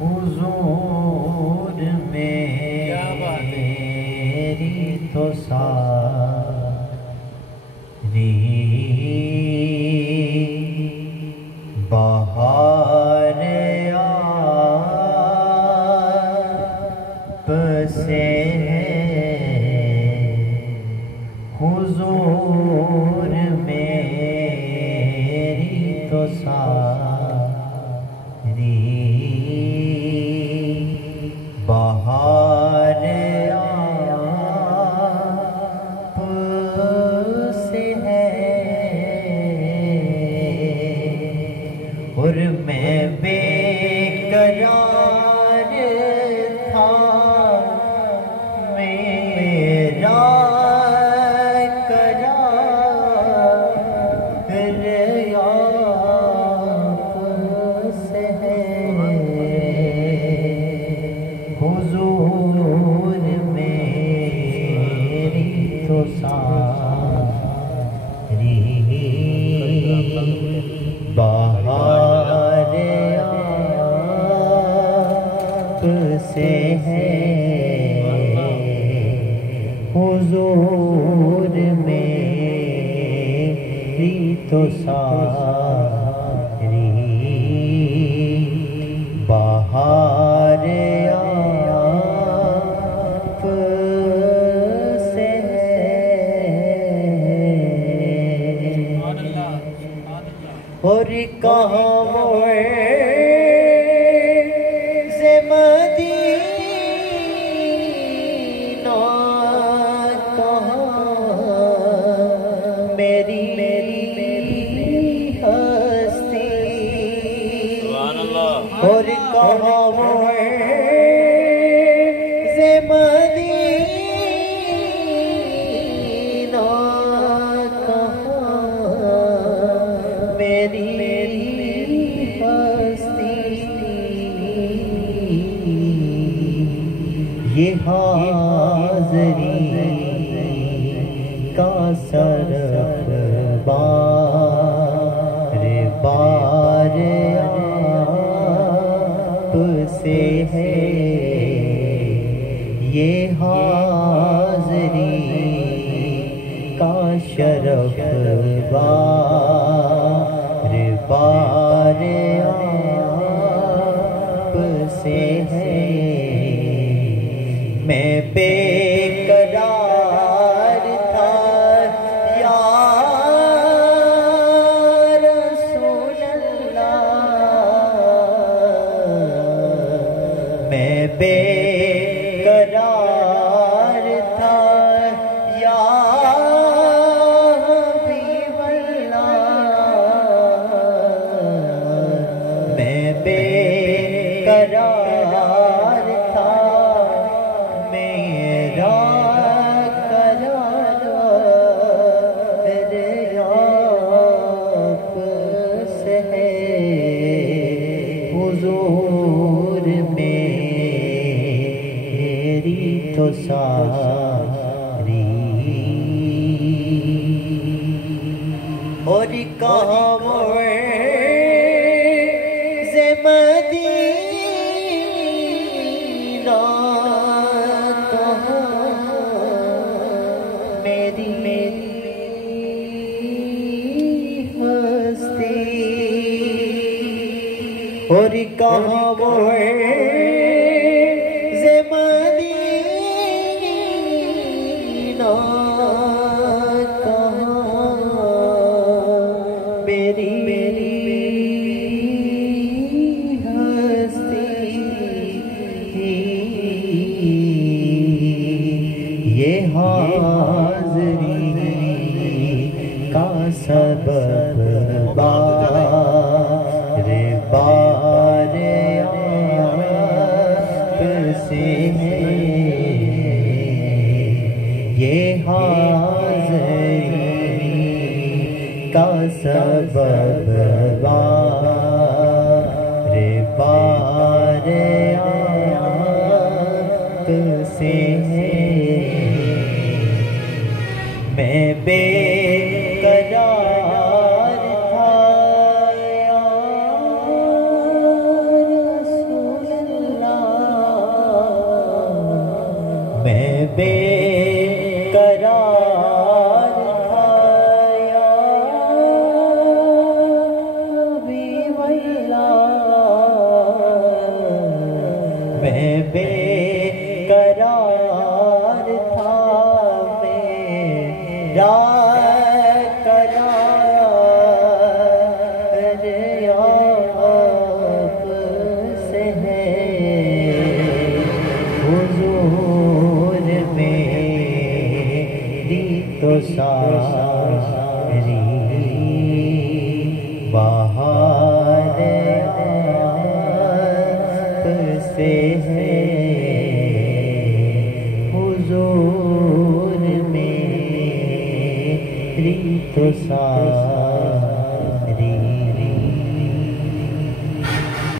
حضور میری تو ساری بہار آپ سے حضور میری تو ساری بہار آپ سے ہے اور میں بے قرار تھا میرا حضور میری تو ساری بہار آپ سے ہے حضور میری تو ساری بہار اور کہاں سے مدینہ کہاں میری ہستی اور کہاں سے مدینہ میری ہستی یہ حاضری کا صرف بار بار آپ سے ہے یہ حاضری کا شرف بار بار آپ سے ہے میں بے قرار تھا یا رسول اللہ میں بے قرار تھا یا حبیب اللہ میں بے قرار تھا میرا قرار آپ سے ہے حضور میری تو ساری اور کہاں سے مدینہ کہاں میری ہستی اور کہاں سے مدینہ کہاں میری یہ حاضری کا سبب بار بار سے ہے حضور میری تو ساری